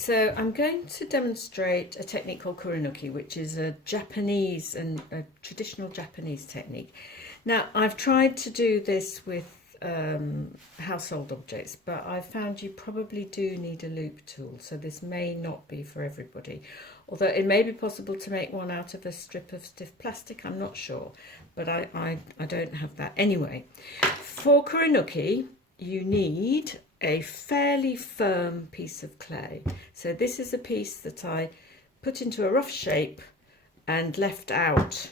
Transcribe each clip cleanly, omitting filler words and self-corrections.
So I'm going to demonstrate a technique called Kurinuki, which is a Japanese and a traditional Japanese technique. Now, I've tried to do this with household objects, but I've found you probably do need a loop tool, so this may not be for everybody. Although it may be possible to make one out of a strip of stiff plastic, I'm not sure, but I don't have that. Anyway, for Kurinuki, you need a fairly firm piece of clay. So this is a piece that I put into a rough shape and left out,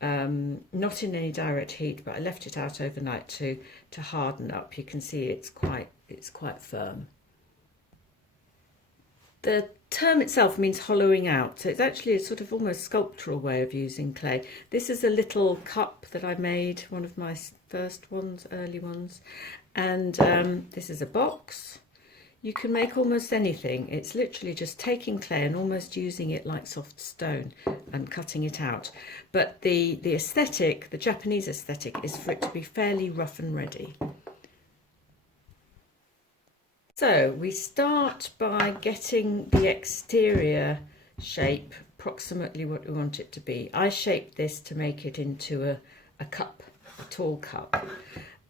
not in any direct heat, but I left it out overnight to harden up. You can see it's quite firm. The term itself means hollowing out, so it's actually a sort of almost sculptural way of using clay. This is a little cup that I made, one of my first ones, early ones, and this is a box. You can make almost anything. It's literally just taking clay and almost using it like soft stone and cutting it out. But the aesthetic, the Japanese aesthetic, is for it to be fairly rough and ready. So we start by getting the exterior shape approximately what we want it to be. I shaped this to make it into a cup, a tall cup.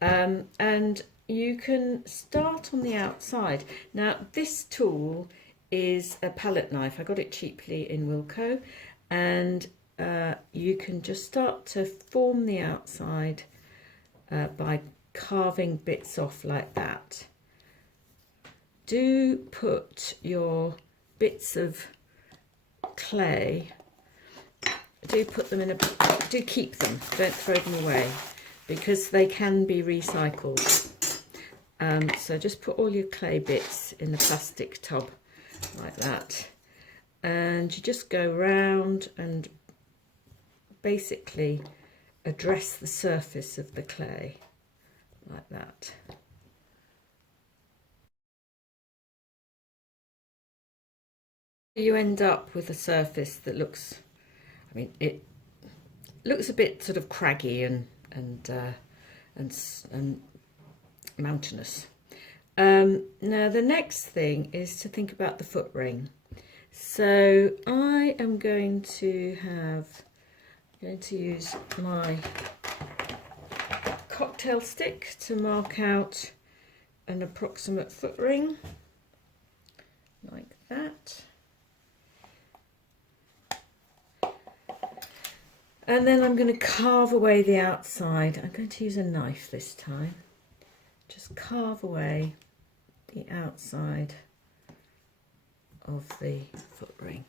And you can start on the outside. Now this tool is a palette knife. I got it cheaply in Wilko, and you can just start to form the outside by carving bits off like that. Do put your bits of clay, do keep them, don't throw them away, because they can be recycled. So just put all your clay bits in the plastic tub like that, and you just go round and basically address the surface of the clay like that. You end up with a surface that looks, I mean, it looks a bit sort of craggy and mountainous. Now the next thing is to think about the foot ring. So I am going to use my cocktail stick to mark out an approximate foot ring like that. And then I'm going to carve away the outside. I'm going to use a knife this time. Just carve away the outside of the foot ring.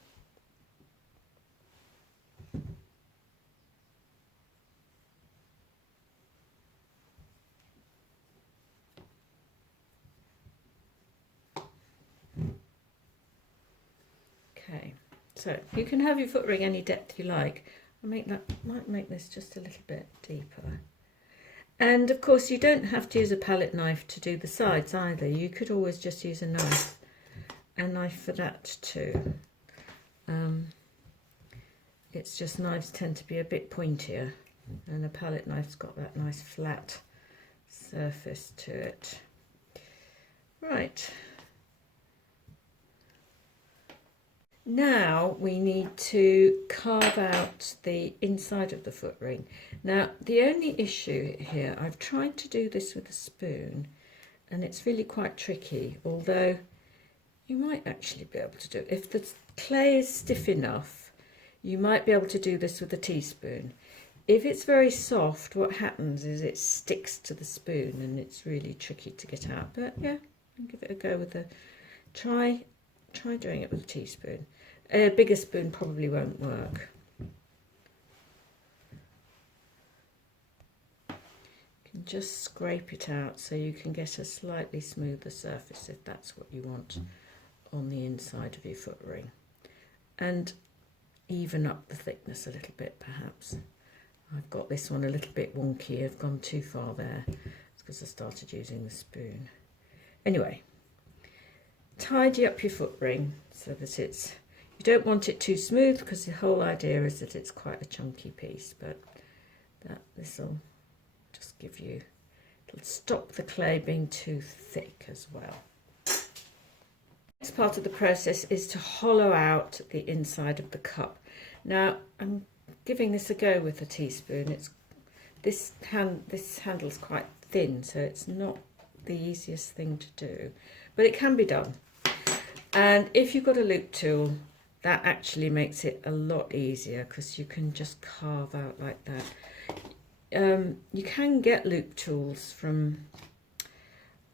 Okay, so you can have your foot ring any depth you like. Might make this just a little bit deeper. And of course you don't have to use a palette knife to do the sides either. You could always just use a knife for that too. It's just knives tend to be a bit pointier, and a palette knife's got that nice flat surface to it. Right. Now we need to carve out the inside of the foot ring. Now the only issue here, I've tried to do this with a spoon and it's really quite tricky, although you might actually be able to do it. If the clay is stiff enough, you might be able to do this with a teaspoon. If it's very soft, what happens is it sticks to the spoon and it's really tricky to get out. But yeah, give it a go with a try doing it with a teaspoon. A bigger spoon probably won't work. You can just scrape it out so you can get a slightly smoother surface if that's what you want on the inside of your foot ring. And even up the thickness a little bit perhaps. I've got this one a little bit wonky, I've gone too far there. It's because I started using the spoon. Anyway, tidy up your foot ring so that you don't want it too smooth, because the whole idea is that it's quite a chunky piece, but this will just give you, it'll stop the clay being too thick as well. Next part of the process is to hollow out the inside of the cup. Now I'm giving this a go with a teaspoon. This handle's quite thin, so it's not the easiest thing to do, but it can be done. And if you've got a loop tool, that actually makes it a lot easier because you can just carve out like that. You can get loop tools from,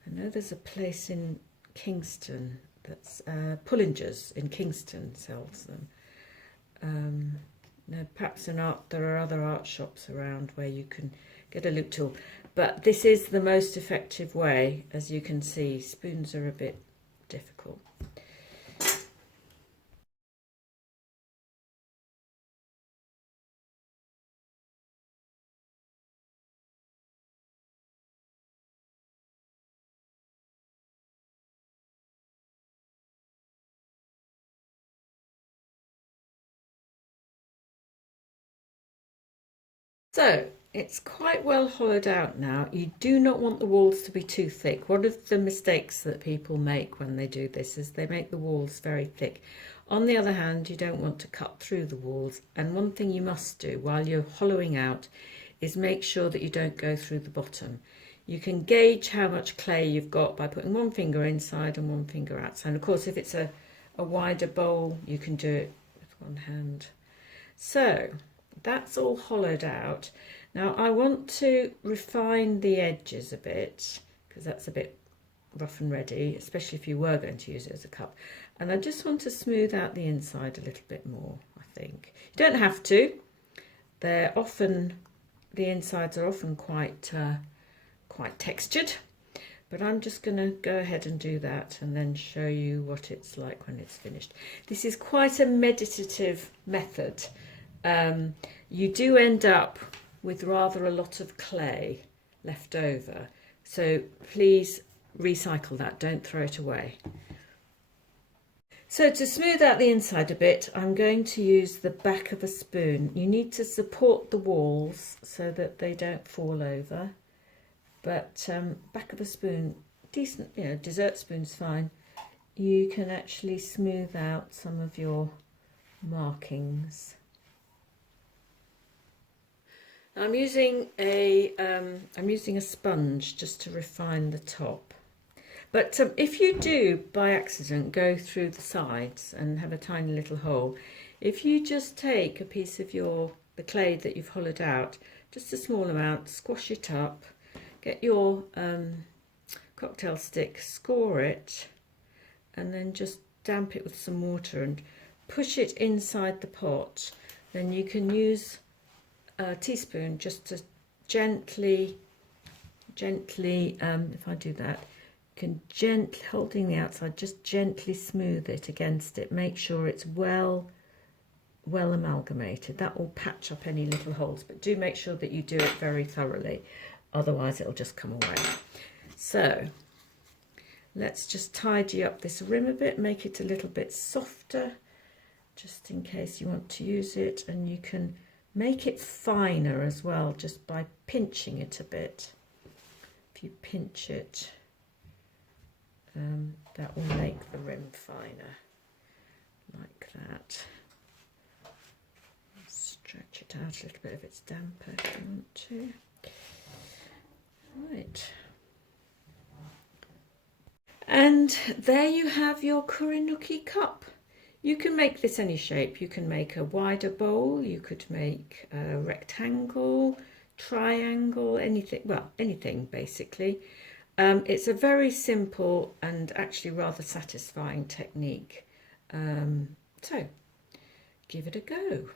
I know there's a place in Kingston that's Pullinger's in Kingston sells them. Now, perhaps there are other art shops around where you can get a loop tool, but this is the most effective way. As you can see, spoons are a bit difficult. So it's quite well hollowed out now. You do not want the walls to be too thick. One of the mistakes that people make when they do this is they make the walls very thick. On the other hand, you don't want to cut through the walls. And one thing you must do while you're hollowing out is make sure that you don't go through the bottom. You can gauge how much clay you've got by putting one finger inside and one finger outside. And of course, if it's a wider bowl, you can do it with one hand. So that's all hollowed out. Now I want to refine the edges a bit because that's a bit rough and ready, especially if you were going to use it as a cup. And I just want to smooth out the inside a little bit more, I think. You don't have to. The insides are often quite textured, but I'm just going to go ahead and do that and then show you what it's like when it's finished. This is quite a meditative method. You do end up with rather a lot of clay left over, so please recycle that, don't throw it away. So to smooth out the inside a bit, I'm going to use the back of a spoon. You need to support the walls so that they don't fall over, but back of a spoon, decent, dessert spoon's fine. You can actually smooth out some of your markings. I'm using a sponge just to refine the top. But if you do by accident go through the sides and have a tiny little hole, if you just take a piece of the clay that you've hollowed out, just a small amount, squash it up, get your cocktail stick, score it, and then just damp it with some water and push it inside the pot, then you can use a teaspoon just to gently, if I do that, you can holding the outside, just gently smooth it against it. Make sure it's well amalgamated. That will patch up any little holes, but do make sure that you do it very thoroughly, otherwise it'll just come away. So let's just tidy up this rim a bit, make it a little bit softer, just in case you want to use it, and you can make it finer as well just by pinching it a bit. If you pinch it, that will make the rim finer, like that. Stretch it out a little bit if it's damper if you want to. Right. And there you have your Kurinuki cup. You can make this any shape. You can make a wider bowl, you could make a rectangle, triangle, anything, well, anything basically. It's a very simple and actually rather satisfying technique. So give it a go.